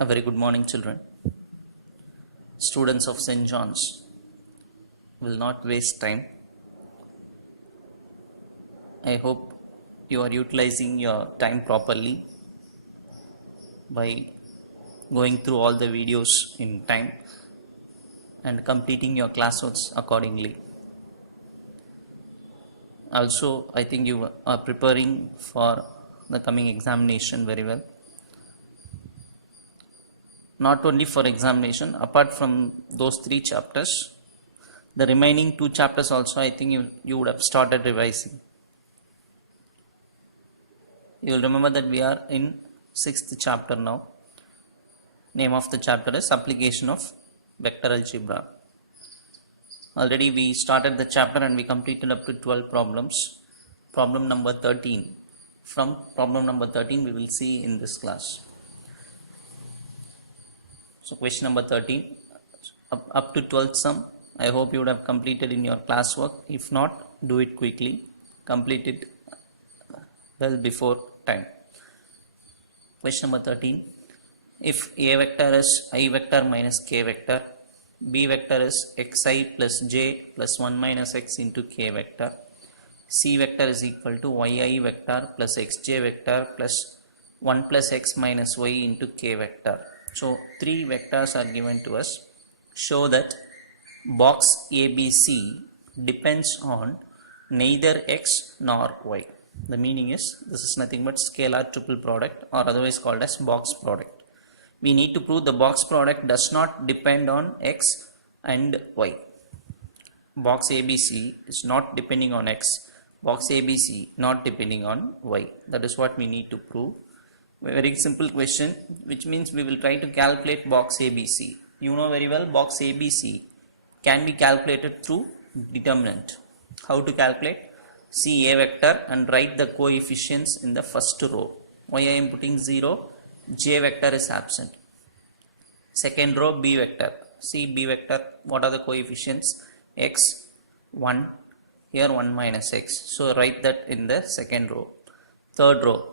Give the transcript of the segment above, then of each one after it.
A very good morning, children. Students of St. John's will not waste time. I hope you are utilizing your time properly by going through all the videos in time and completing your class notes accordingly. Also, I think you are preparing for the coming examination very well. Not only for examination, apart from those 3 chapters, the remaining 2 chapters also I think you would have started revising. You will remember that we are in 6th chapter now. Name of the chapter is Application of Vector Algebra. Already we started the chapter and we completed up to 12 problems. Problem number 13. From problem number 13 we will see in this class. So question number 13, up to 12th sum, I hope you would have completed in your classwork. If not, do it quickly. Complete it well before time. Question number 13, if A vector is I vector minus K vector, B vector is xi plus j plus 1 minus x into K vector, C vector is equal to yi vector plus xj vector plus 1 plus x minus y into K vector. So 3 vectors are given to us. Show that box ABC depends on neither x nor y. The meaning is this is nothing but scalar triple product, or otherwise called as box product. We need to prove the box product does not depend on x and y. Box ABC is not depending on x. Box ABC not depending on y. That is what we need to prove. Very simple question, which means we will try to calculate box ABC. You know very well box ABC can be calculated through determinant. How to calculate? See A vector and write the coefficients in the first row. Why I am putting 0? J vector is absent. Second row B vector. See B vector, what are the coefficients? X, 1, here 1 minus x. So write that in the second row. Third row,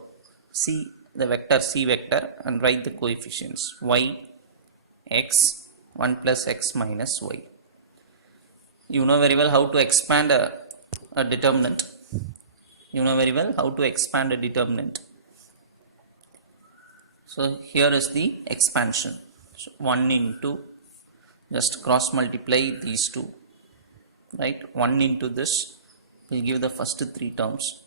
see the vector C vector and write the coefficients y, x, 1 plus x minus y. You know very well how to expand a determinant. You know very well how to expand a determinant. So here is the expansion. So 1 into, just cross multiply these two, right? 1 into this will give the first 3 terms.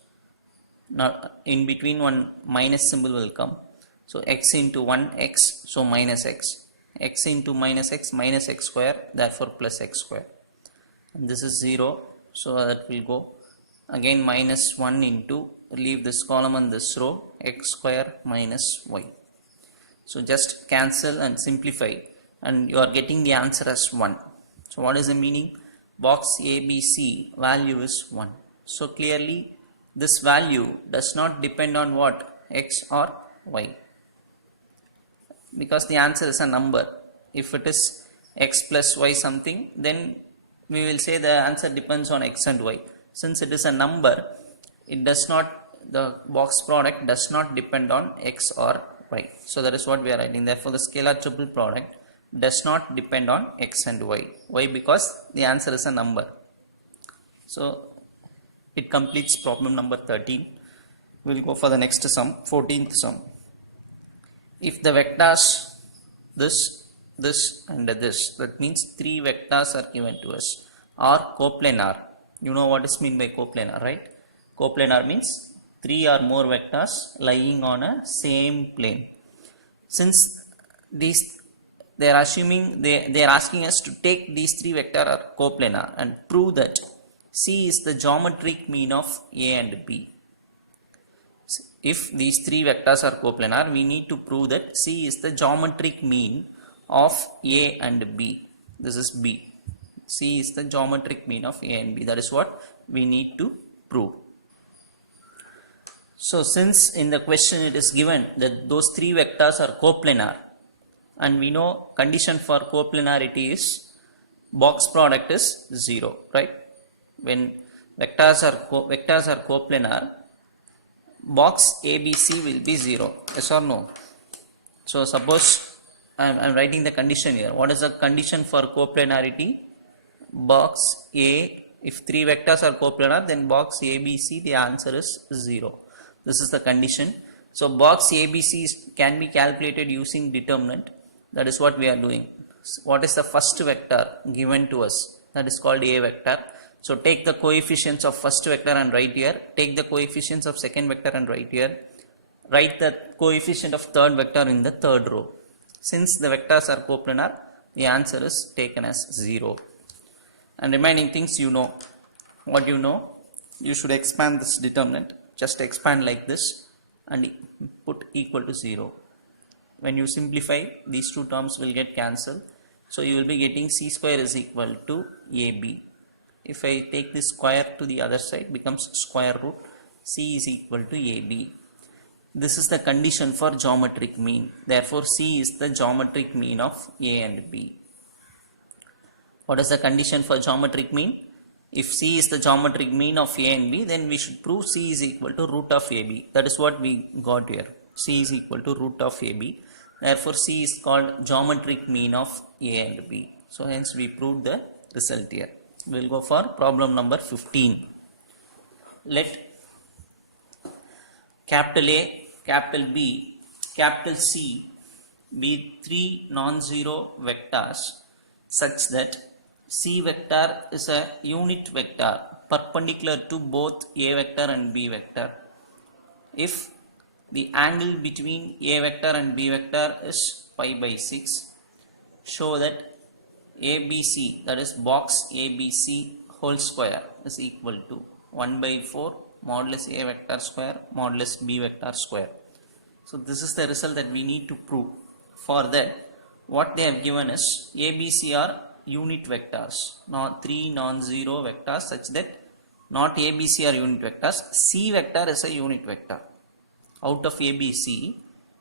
Now in between one minus symbol will come. So x into 1x, so minus x. X into minus x square, therefore plus x square. And this is 0, so that will go. Again minus 1 into, leave this column and this row, x square minus y. So just cancel and simplify, and you are getting the answer as 1. So what is the meaning? Box ABC value is 1. So clearly this value does not depend on what? X or y. Because the answer is a number. If it is x plus y something, then we will say the answer depends on x and y. Since it is a number, it does not, the box product does not depend on x or y. So that is what we are writing. Therefore the scalar triple product does not depend on x and y. Why? Because the answer is a number. So it completes problem number 13. We will go for the next sum, 14th sum. If the vectors this and this, that means 3 vectors are given to us, are coplanar. You know what is meant by coplanar, right? Coplanar means 3 or more vectors lying on a same plane. Since these, they are assuming, they are asking us to take these 3 vectors are coplanar and prove that C is the geometric mean of A and B. If these 3 vectors are coplanar, we need to prove that C is the geometric mean of A and B. This is B. C is the geometric mean of A and B. That is what we need to prove. So since in the question it is given that those 3 vectors are coplanar, and we know condition for coplanarity is box product is 0, right? When vectors are coplanar, box ABC will be 0. Yes or no? So suppose I'm writing the condition here. What is the condition for coplanarity? Box A, if three vectors are coplanar, then box ABC, the answer is 0. This is the condition. So box ABC can be calculated using determinant. That is what we are doing. What is the first vector given to us? That is called A vector. So take the coefficients of first vector and write here. Take the coefficients of second vector and write here. Write the coefficient of third vector in the third row. Since the vectors are coplanar, the answer is taken as 0. And remaining things you know. What you know? You should expand this determinant. Just expand like this and put equal to 0. When you simplify, these two terms will get cancelled. So you will be getting c square is equal to ab. If I take this square to the other side, becomes square root c is equal to ab. This is the condition for geometric mean. Therefore, C is the geometric mean of A and B. What is the condition for geometric mean? If C is the geometric mean of A and B, then we should prove C is equal to root of AB. That is what we got here. C is equal to root of AB. Therefore, C is called geometric mean of A and B. So, hence we proved the result here. We will go for problem number 15. Let capital A, capital B, capital C be three non-zero vectors such that C vector is a unit vector perpendicular to both A vector and B vector. If the angle between A vector and B vector is pi by 6, show that ABC, that is box ABC whole square, is equal to 1 by 4 modulus A vector square modulus B vector square. So this is the result that we need to prove. For that, what they have given is ABC are unit vectors, not three non-zero vectors such that not ABC are unit vectors. C vector is a unit vector. Out of ABC,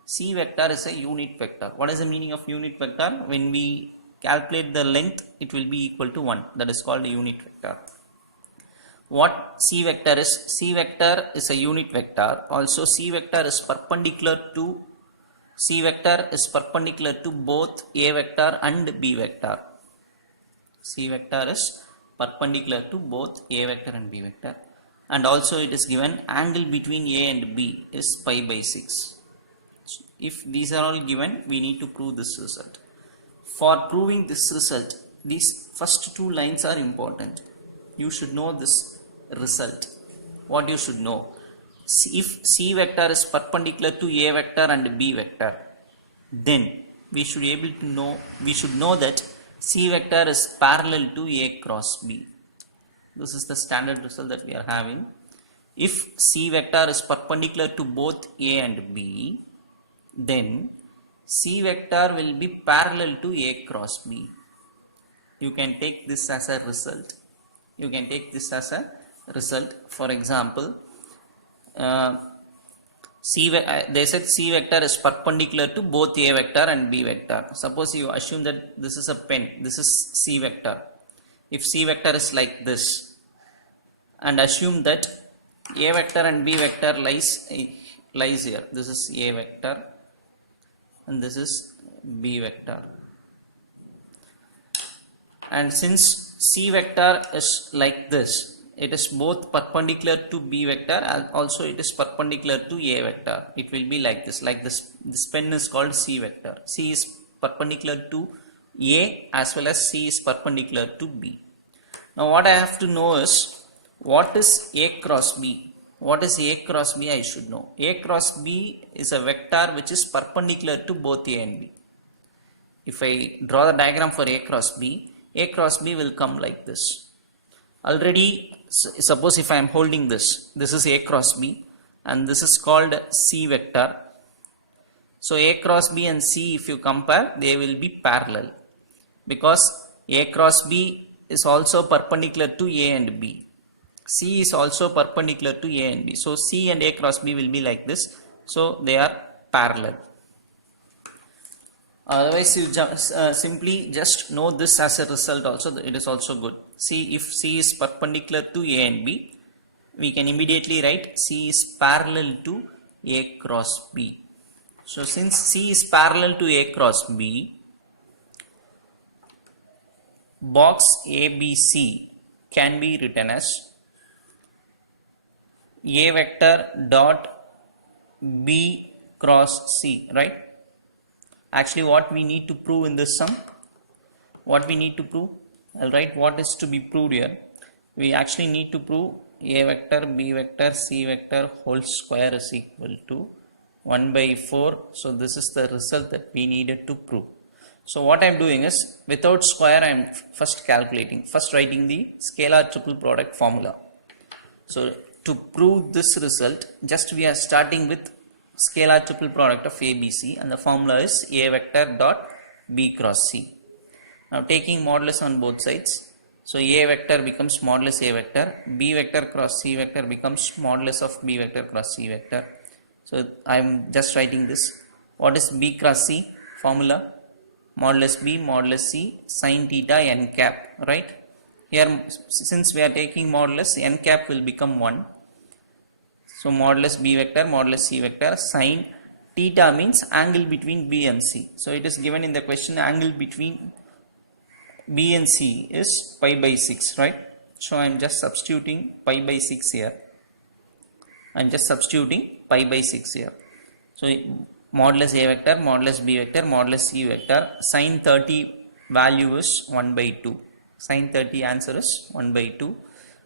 C vector is a unit vector. What is the meaning of unit vector? When we calculate the length, it will be equal to 1. That is called a unit vector. What C vector is? C vector is a unit vector. Also, C vector is perpendicular to both A vector and B vector. C vector is perpendicular to both A vector and B vector. And also it is given angle between A and B is pi by 6. If these are all given, we need to prove this result. For proving this result, these first two lines are important. You should know this result. What you should know? If C vector is perpendicular to A vector and B vector, then we should know that C vector is parallel to A cross B. This is the standard result that we are having. If C vector is perpendicular to both A and B, then C vector will be parallel to A cross B. You can take this as a result. For example, they said C vector is perpendicular to both A vector and B vector. Suppose you assume that this is a pen, this is C vector. If C vector is like this, and assume that A vector and B vector lies here. This is A vector and this is B vector. And since C vector is like this, it is both perpendicular to B vector and also it is perpendicular to A vector. It will be like this. This pen is called C vector. C is perpendicular to A as well as C is perpendicular to B. Now what I have to know is, what is A cross B? What is A cross B? I should know. A cross B is a vector which is perpendicular to both A and B. If I draw the diagram for A cross B will come like this. Already, suppose if I am holding this is A cross B and this is called C vector. So A cross B and C, if you compare, they will be parallel because A cross B is also perpendicular to A and B. C is also perpendicular to A and B. So C and A cross B will be like this. So they are parallel. Otherwise, you simply just know this as a result also. It is also good. See, if C is perpendicular to A and B, we can immediately write C is parallel to A cross B. So since C is parallel to A cross B, box ABC can be written as A vector dot B cross C, right? Actually, what we need to prove in this sum, I'll write what is to be proved here. We actually need to prove A vector, B vector, C vector whole square is equal to 1 by 4. So this is the result that we needed to prove. So what I am doing is, without square I am first writing the scalar triple product formula. So to prove this result, just we are starting with scalar triple product of ABC, and the formula is A vector dot B cross C. Now taking modulus on both sides, so A vector becomes modulus A vector, B vector cross C vector becomes modulus of B vector cross C vector. So I am just writing this. What is B cross C formula? Modulus B modulus C sin theta n cap, right? Here since we are taking modulus, n cap will become 1. So modulus B vector modulus C vector sin theta means angle between B and C. So it is given in the question, angle between B and C is pi by 6, right? So I am just substituting pi by 6 here. So modulus A vector, modulus B vector, modulus C vector, sin 30 value is 1 by 2. Sin 30 answer is 1 by 2.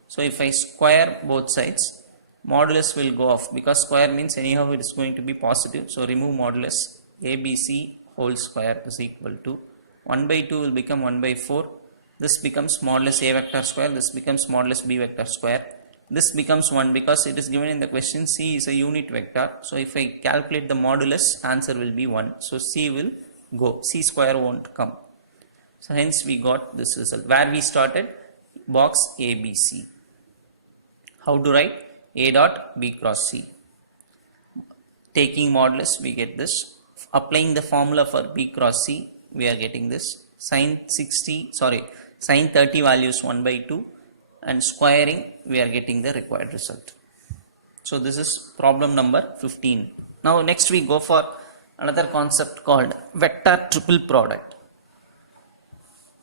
So if I square both sides, modulus will go off, because square means anyhow it is going to be positive. So remove modulus. ABC whole square is equal to 1 by 2 will become 1 by 4. This becomes modulus A vector square. This becomes modulus B vector square. This becomes 1 because it is given in the question C is a unit vector. So if I calculate the modulus, answer will be 1. So C will go. C square won't come. So hence we got this result. Where we started? Box ABC. How to write? A dot B cross C. Taking modulus, we get this. Applying the formula for B cross C, we are getting this. Sin 30 value is 1 by 2, and squaring we are getting the required result. So this is problem number 15. Now next we go for another concept called vector triple product.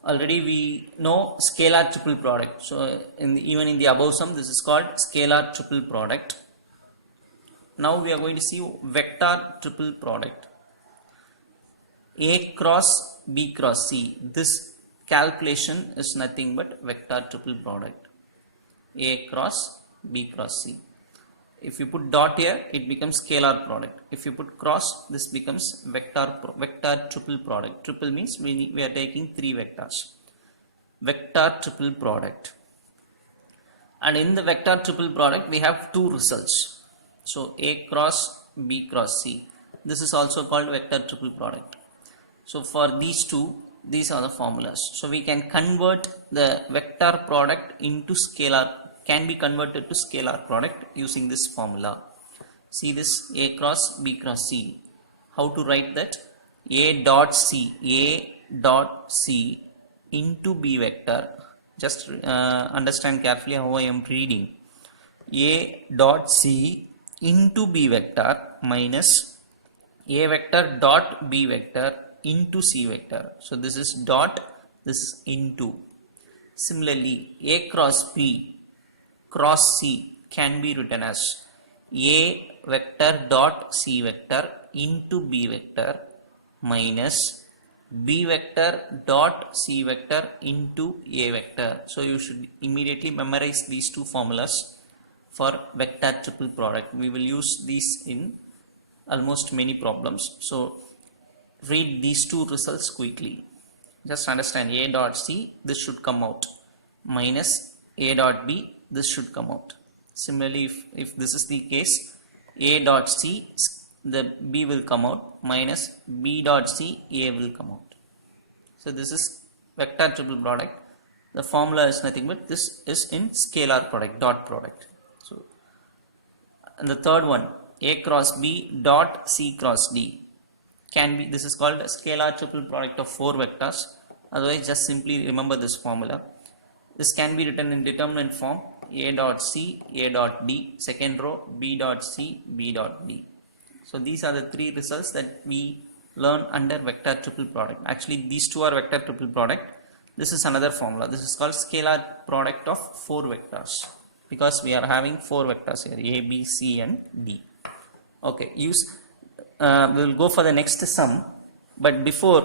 Already we know scalar triple product. So even in the above sum, this is called scalar triple product. Now we are going to see vector triple product. A cross B cross C. This calculation is nothing but vector triple product. A cross B cross C. If you put dot here, it becomes scalar product. If you put cross, this becomes vector triple product. Triple means we are taking 3 vectors. Vector triple product. And in the vector triple product, we have 2 results. So A cross B cross C. This is also called vector triple product. So for these two, these are the formulas. So we can convert the vector product into scalar, can be converted to scalar product using this formula. See this, A cross B cross C. How to write that? A dot C into B vector. Just understand carefully how I am reading. A dot C into B vector minus A vector dot B vector into C vector. So this is dot, this is into. Similarly, A cross B cross C can be written as A vector dot C vector into B vector minus B vector dot C vector into A vector. So you should immediately memorize these two formulas for vector triple product. We will use these in almost many problems. So read these two results quickly. Just understand A dot C, this should come out, minus A dot B, this should come out. Similarly, if this is the case, A dot C, the B will come out, minus B dot C, A will come out. So this is vector triple product. The formula is nothing but this is in scalar product, dot product. So, and the third one, A cross B dot C cross D. Can be, this is called a scalar triple product of 4 vectors. Otherwise, just simply remember this formula. This can be written in determinant form: A dot C, A dot D, second row, B dot C, B dot D. So these are the three results that we learn under vector triple product. Actually these two are vector triple product. This is another formula. This is called scalar product of 4 vectors, because we are having 4 vectors here, A, B, C and D. Okay, we will go for the next sum, but before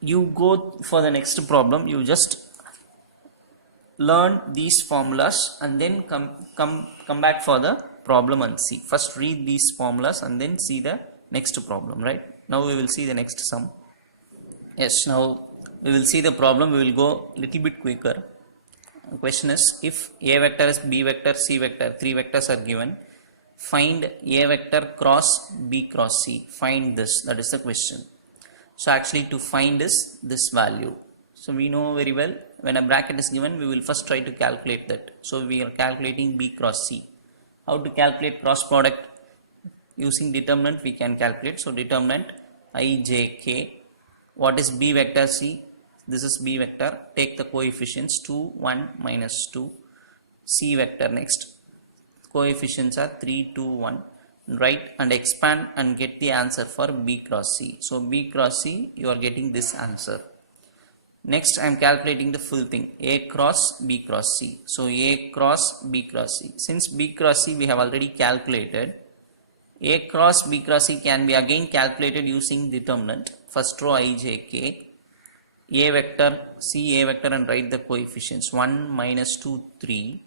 you go for the next problem, you just learn these formulas and then come back for the problem and see. First read these formulas and then see the next problem, right? Now we will see the next sum. Yes, now we will see the problem. We will go little bit quicker. The question is, if A vector is B vector, C vector, 3 vectors are given, find A vector cross B cross C. Find this, that is the question. So actually to find is this value. So we know very well, when a bracket is given, we will first try to calculate that. So we are calculating B cross C. How to calculate cross product? Using determinant we can calculate. So determinant I, J, K. What is B vector C? This is B vector. Take the coefficients 2, 1, minus 2. C vector next. Coefficients are 3, 2, 1. Write and expand and get the answer for B cross C. So B cross C, you are getting this answer. Next I am calculating the full thing, A cross B cross C. So A cross B cross C. Since B cross C we have already calculated, A cross B cross C can be again calculated using determinant. First row I, J, K. A vector, C A vector and write the coefficients 1, minus 2, 3.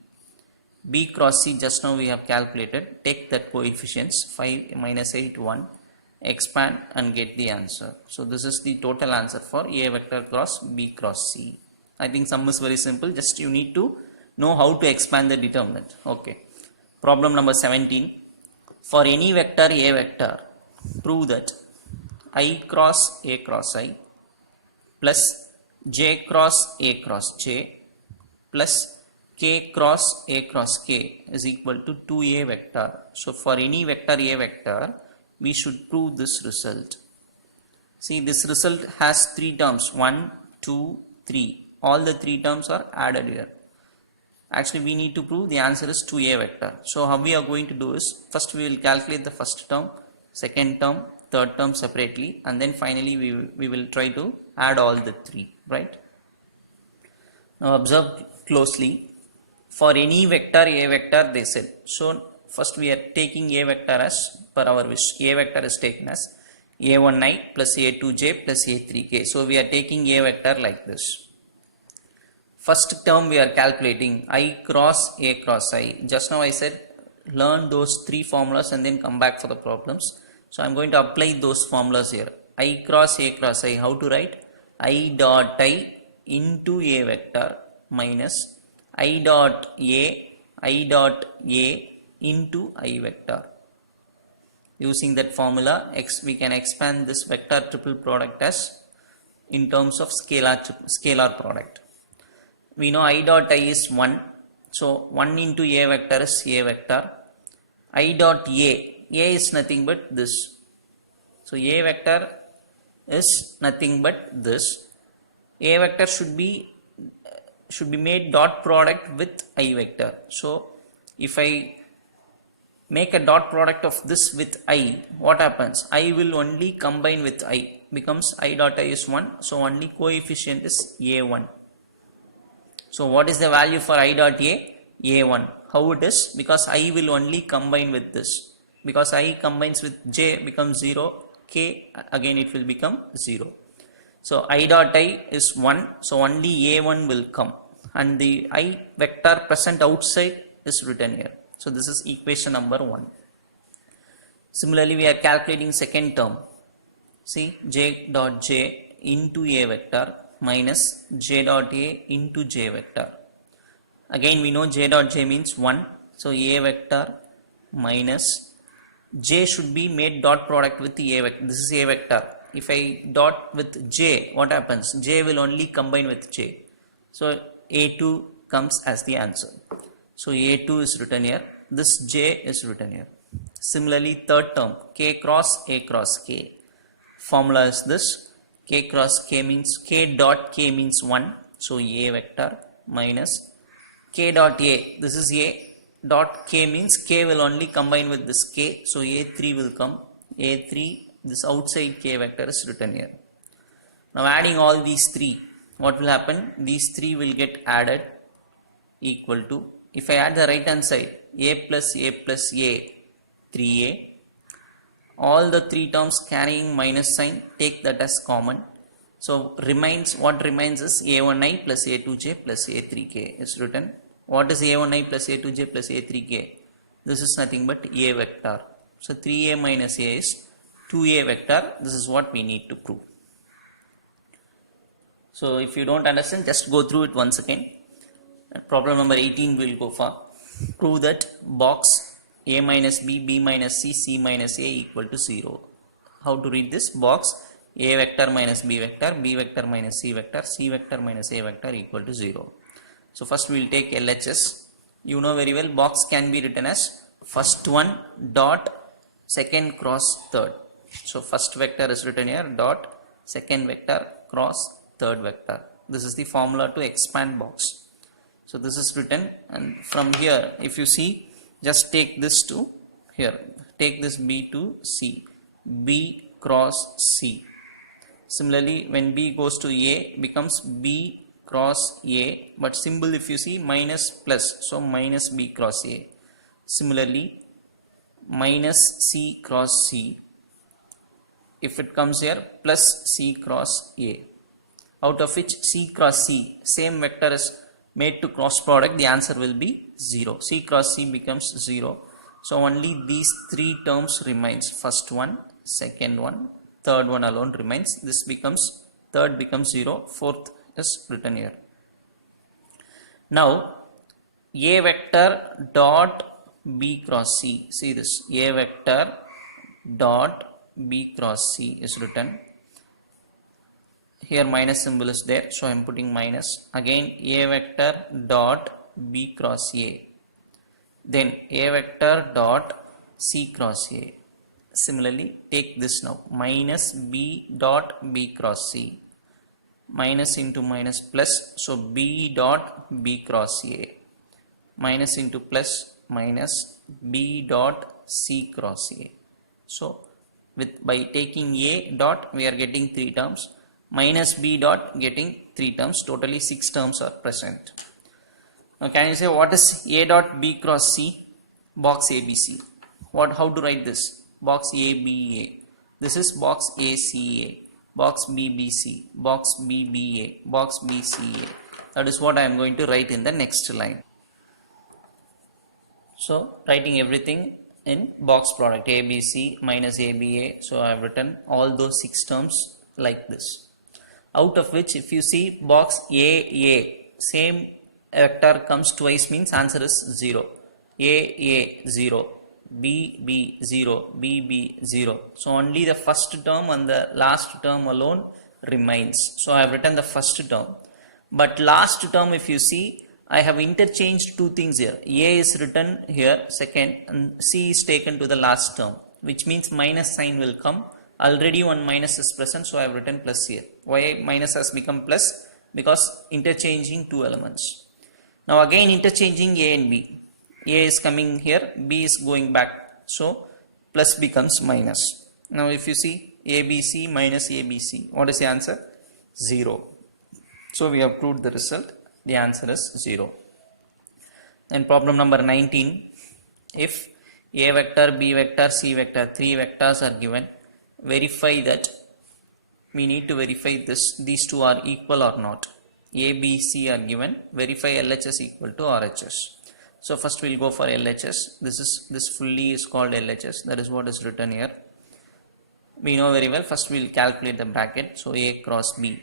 B cross C just now we have calculated. Take that coefficients 5, minus 8, 1. Expand and get the answer. So this is the total answer for A vector cross B cross C. I think sum is very simple. Just you need to know how to expand the determinant. Okay. Problem number 17. For any vector A vector, prove that I cross A cross I plus J cross A cross J plus K cross A cross K is equal to 2A vector. So for any vector A vector, we should prove this result. See, this result has 3 terms, 1, 2, 3. All the 3 terms are added here. Actually we need to prove the answer is 2A vector. So how we are going to do is, first we will calculate the first term, second term, third term separately, and then finally we will try to add all the 3, right? Now observe closely. For any vector A vector they said. So first we are taking A vector as per our wish. A vector is taken as A1i plus A2j plus A3k. So we are taking A vector like this. First term we are calculating I cross A cross I. Just now I said learn those 3 formulas and then come back for the problems. So I am going to apply those formulas here. I cross A cross I. How to write? I dot I into A vector minus I dot A into I vector. Using that formula, we can expand this vector triple product as in terms of scalar product. We know I dot I is 1. So 1 into A vector is A vector. I dot A is nothing but this. So A vector is nothing but this. A vector should be made dot product with I vector. So if I make a dot product of this with I, what happens? I will only combine with I, becomes I dot I is 1. So only coefficient is A1. So what is the value for I dot A? A1. How it is? Because I will only combine with this. Because I combines with J becomes 0, K again it will become 0. So I dot I is 1. So only A1 will come. And the I vector present outside is written here. So this is equation number 1. Similarly, we are calculating second term. See, J dot J into A vector minus J dot A into J vector. Again, we know J dot J means 1. So A vector minus J should be made dot product with the A vector. This is A vector. If I dot with J, what happens? J will only combine with J. So A2 comes as the answer. So A2 is written here. This J is written here. Similarly, third term, K cross A cross K. Formula is this. K cross K means K dot K means 1. So A vector minus K dot A. This is A dot K means K will only combine with this K. So A3 will come. A3, this outside k vector is written here. Now adding all these three, what will happen? These three will get added equal to, if I add the right hand side, a plus a plus a, 3a. All the three terms carrying minus sign, take that as common. So remains, what remains is a1i plus a2j plus a3k is written. What is a1i plus a2j plus a3k? This is nothing but a vector. So 3a minus a is 2a vector. This is what we need to prove. So if you don't understand, just go through it once again. Problem number 18 will go for. Prove that box a minus b, b minus c, c minus a equal to 0. How to read this? Box a vector minus b vector, b vector minus c vector, c vector minus a vector equal to 0. So first we will take LHS. You know very well, box can be written as first one dot second cross third. So first vector is written here dot second vector cross third vector. This is the formula to expand box. So this is written, and from here if you see, just take this to here, take this b to c, b cross c. Similarly, when b goes to a, becomes b cross a, but symbol if you see minus plus, so minus b cross a. Similarly, minus c cross c, if it comes here, plus c cross a, out of which c cross c, same vector is made to cross product, the answer will be 0. C cross c becomes 0. So only these three terms remains. First one, second one, third one alone remains. This becomes, third becomes 0, fourth is written here. Now a vector dot b cross c, see this, a vector dot b cross c is written. Here minus symbol is there, so I am putting minus. Again a vector dot b cross a, then a vector dot c cross a. Similarly, take this now, minus b dot b cross c, minus into minus plus, so b dot b cross a, minus into plus minus b dot c cross a. So with, by taking a dot, we are getting three terms, minus b dot getting three terms, totally 6 terms are present. Now can you say what is a dot b cross c? Box ABC. What, how to write this? Box ABA. This is box ACA, box BBC, box BBA, box BCA. That is what I am going to write in the next line. So writing everything in box product ABC minus ABA. So I have written all those 6 terms like this. Out of which, if you see box AA, same vector comes twice, means answer is 0. AA 0, BB 0, BB 0. So only the first term and the last term alone remains. So I have written the first term. But last term, if you see, I have interchanged two things here. A is written here second and C is taken to the last term, which means minus sign will come. Already one minus is present, so I have written plus here. Why minus has become plus? Because interchanging two elements. Now again interchanging A and B. A is coming here, B is going back. So plus becomes minus. Now if you see ABC minus ABC, what is the answer? 0. So we have proved the result. The answer is 0. And problem number 19. If A vector, B vector, C vector, 3 vectors are given, verify that, we need to verify this, these two are equal or not. A, B, C are given, verify LHS equal to RHS. So first we will go for LHS. This fully is called LHS. That is what is written here. We know very well. First we will calculate the bracket. So A cross B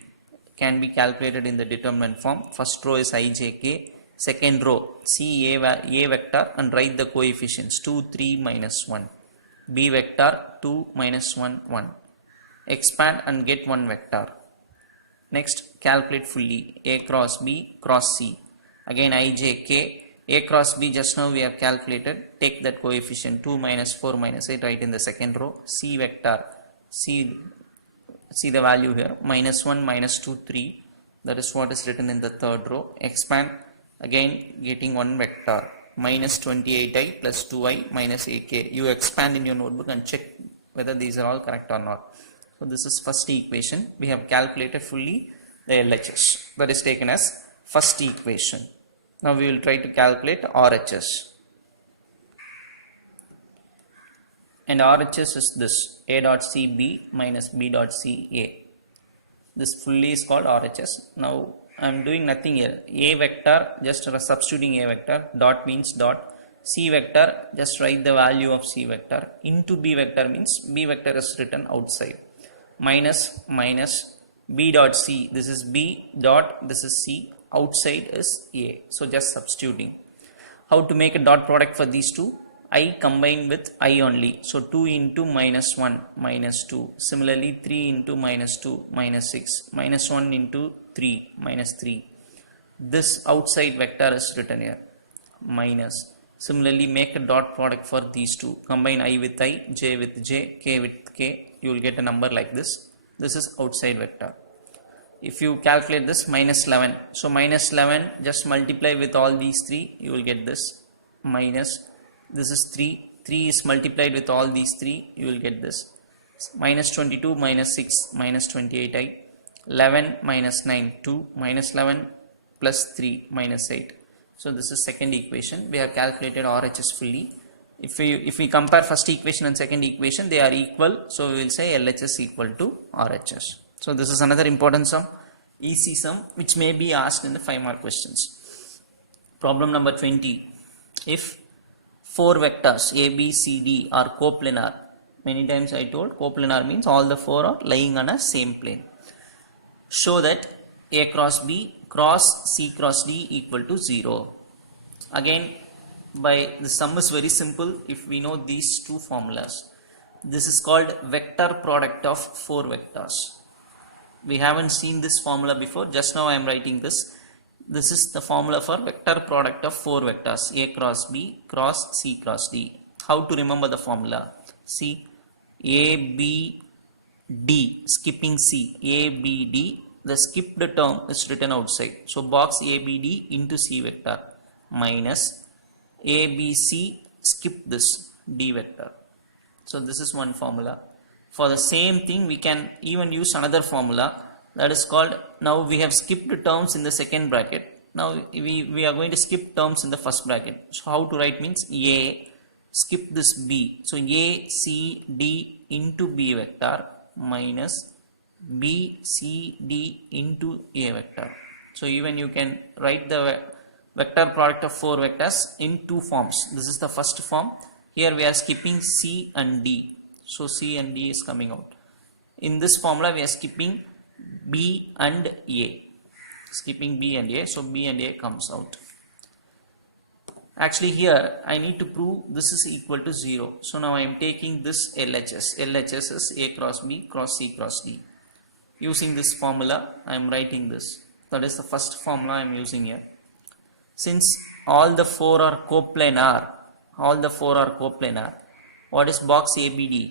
can be calculated in the determinant form. First row is ijk. Second row see A vector and write the coefficients 2, 3, minus 1. B vector 2, minus 1, 1. Expand and get one vector. Next calculate fully A cross B cross C. Again ijk. A cross B just now we have calculated. Take that coefficient 2, minus 4, minus 8, write in the second row. C vector, see the value here, minus 1, minus 2, 3. That is what is written in the third row. Expand, again getting one vector, minus 28i plus 2i minus ak. You expand in your notebook and check whether these are all correct or not. So this is first equation. We have calculated fully the LHS, that is taken as first equation. Now we will try to calculate RHS. And RHS is this, A dot C B minus B dot C A. This fully is called RHS. Now I am doing nothing here. A vector, just substituting A vector, dot means dot, C vector, just write the value of C vector, into B vector means B vector is written outside, minus B dot C, this is B dot, this is C, outside is A. So just substituting. How to make a dot product for these two? I combine with I only. So 2 into minus 1, minus 2. Similarly 3 into minus 2, minus 6. Minus 1 into 3, minus 3. This outside vector is written here, minus. Similarly make a dot product for these two. Combine I with I, J with J, K with K. You will get a number like this. This is outside vector. If you calculate this, minus 11. So minus 11, just multiply with all these three. You will get this, minus. This is 3. 3 is multiplied with all these 3. You will get this. Minus 22, minus 6, minus 28i. 11 minus 9, 2. Minus 11 plus 3, minus 8. So this is second equation. We have calculated RHS fully. If we compare first equation and second equation, they are equal. So we will say LHS equal to RHS. So this is another important sum, easy sum, which may be asked in the 5-mark questions. Problem number 20. If 4 vectors A, B, C, D are coplanar. Many times I told coplanar means all the 4 are lying on a same plane. Show that A cross B cross C cross D equal to 0. Again, the sum is very simple if we know these two formulas. This is called vector product of 4 vectors. We haven't seen this formula before. Just now I am writing this. This is the formula for vector product of 4 vectors, A cross B cross C cross D. How to remember the formula? See, A, B, D, skipping C, A, B, D, the skipped term is written outside. So box A, B, D into C vector minus A, B, C, skip this D vector. So this is one formula. For the same thing, we can even use another formula. That is called, now we have skipped terms in the second bracket. Now we are going to skip terms in the first bracket. So how to write means A, skip this B. So A, C, D into B vector minus B, C, D into A vector. So even you can write the vector product of 4 vectors in two forms. This is the first form. Here we are skipping C and D. So C and D is coming out. In this formula we are skipping B and A. Skipping B and A. So B and A comes out. Actually here I need to prove this is equal to 0. So now I am taking this LHS. LHS is A cross B cross C cross D. Using this formula I am writing this. That is the first formula I am using here. Since all the 4 are coplanar, what is box ABD?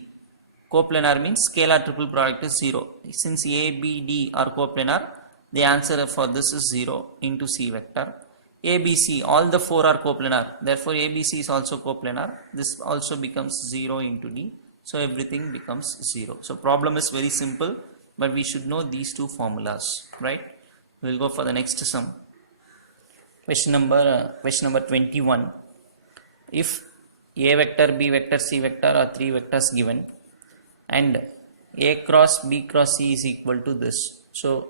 Coplanar means scalar triple product is 0. Since ABD are coplanar, the answer for this is 0 into C vector. ABC, all the 4 are coplanar, therefore ABC is also coplanar. This also becomes 0 into D. So everything becomes 0. So problem is very simple, but we should know these two formulas, right? We will go for the next sum. Question number 21. If A vector, B vector, C vector are 3 vectors given and A cross B cross C is equal to this. So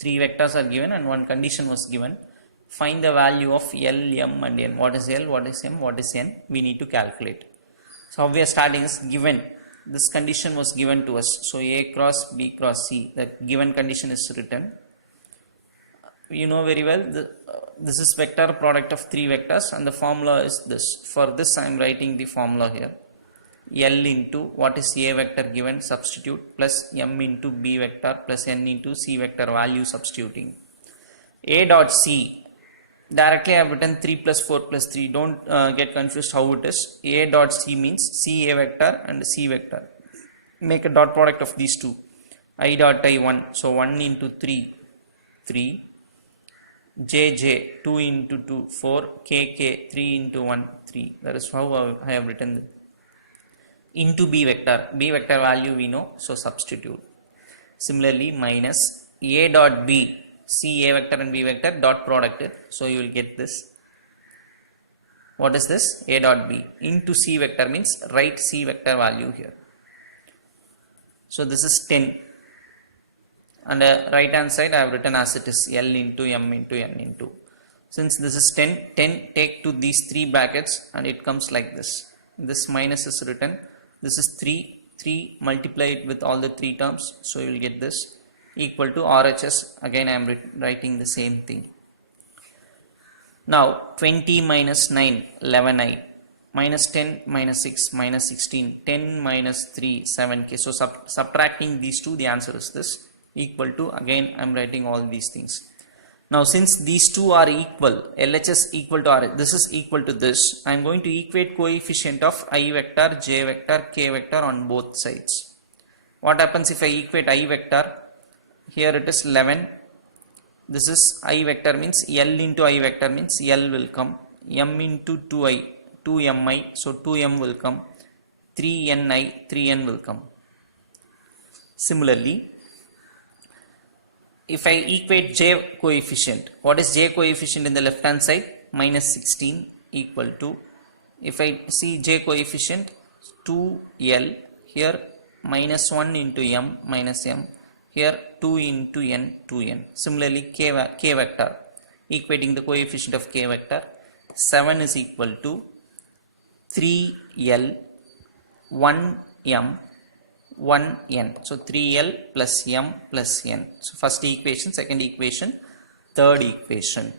3 vectors are given and one condition was given. Find the value of L, M and N. What is L, what is M, what is N? We need to calculate. So how we are starting is given. This condition was given to us. So A cross B cross C, the given condition is written. You know very well, this is vector product of 3 vectors and the formula is this. For this I am writing the formula here. L into what is A vector given, substitute, plus M into B vector plus N into C vector, value substituting. A dot C, directly I have written 3 plus 4 plus 3. Don't get confused how it is. A dot C means C A vector and C vector. Make a dot product of these two. I dot I 1. So 1 into 3, 3. J 2 into 2, 4. K 3 into 1, 3. That is how I have written it. into b vector value we know, so substitute. Similarly, minus a dot b, see a vector and b vector dot product, so you will get this. What is this? A dot b into c vector means write c vector value here. So this is 10, and right hand side I have written as it is, L into M into N into. Since this is 10, 10 take to these three brackets and it comes like this. This minus is written, this is 3 multiply it with all the three terms, so you will get this equal to RHS. Again I am writing the same thing. Now 20 minus 9, 11i, minus 10 minus 6 minus 16, 10 minus 3, 7k. So subtracting these two, the answer is this, equal to, again I am writing all these things. Now since these two are equal, LHS equal to RH, this is equal to this, I am going to equate coefficient of I vector, j vector, k vector on both sides. What happens if I equate I vector? Here it is 11. This is I vector means L into I vector means L will come. M into 2i, 2mi, so 2m will come. 3ni, 3n will come. Similarly, if I equate j coefficient, what is j coefficient in the left hand side? Minus 16 equal to, if I see j coefficient 2l, here minus 1 into m minus m, here 2 into n, 2n. Similarly, k vector, equating the coefficient of k vector, 7 is equal to 3l, 1m, 1n. So 3l plus m plus n. So first equation, second equation, third equation.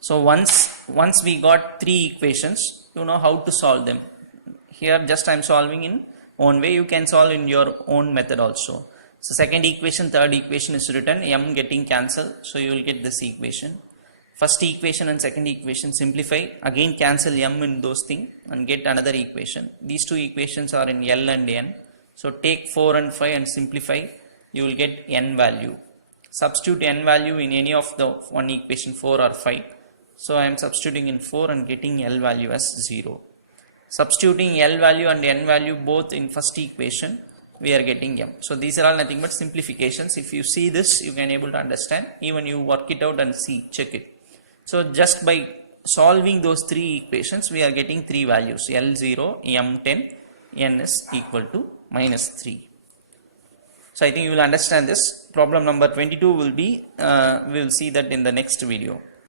So once we got three equations, you know how to solve them. Here just I am solving in own way. You can solve in your own method also. So second equation, third equation is written, m getting cancelled, so you will get this equation. First equation and second equation simplify, again cancel m in those things and get another equation. These two equations are in L and n. So take 4 and 5 and simplify, you will get n value. Substitute n value in any of the one equation, 4 or 5. So I am substituting in 4 and getting L value as 0. Substituting L value and n value both in first equation, we are getting m. So these are all nothing but simplifications. If you see this, you can able to understand. Even you work it out and see, check it. So just by solving those three equations, we are getting three values, L0, M10, n is equal to minus 3. So I think you will understand this. Problem number 22 will be, we will see that in the next video.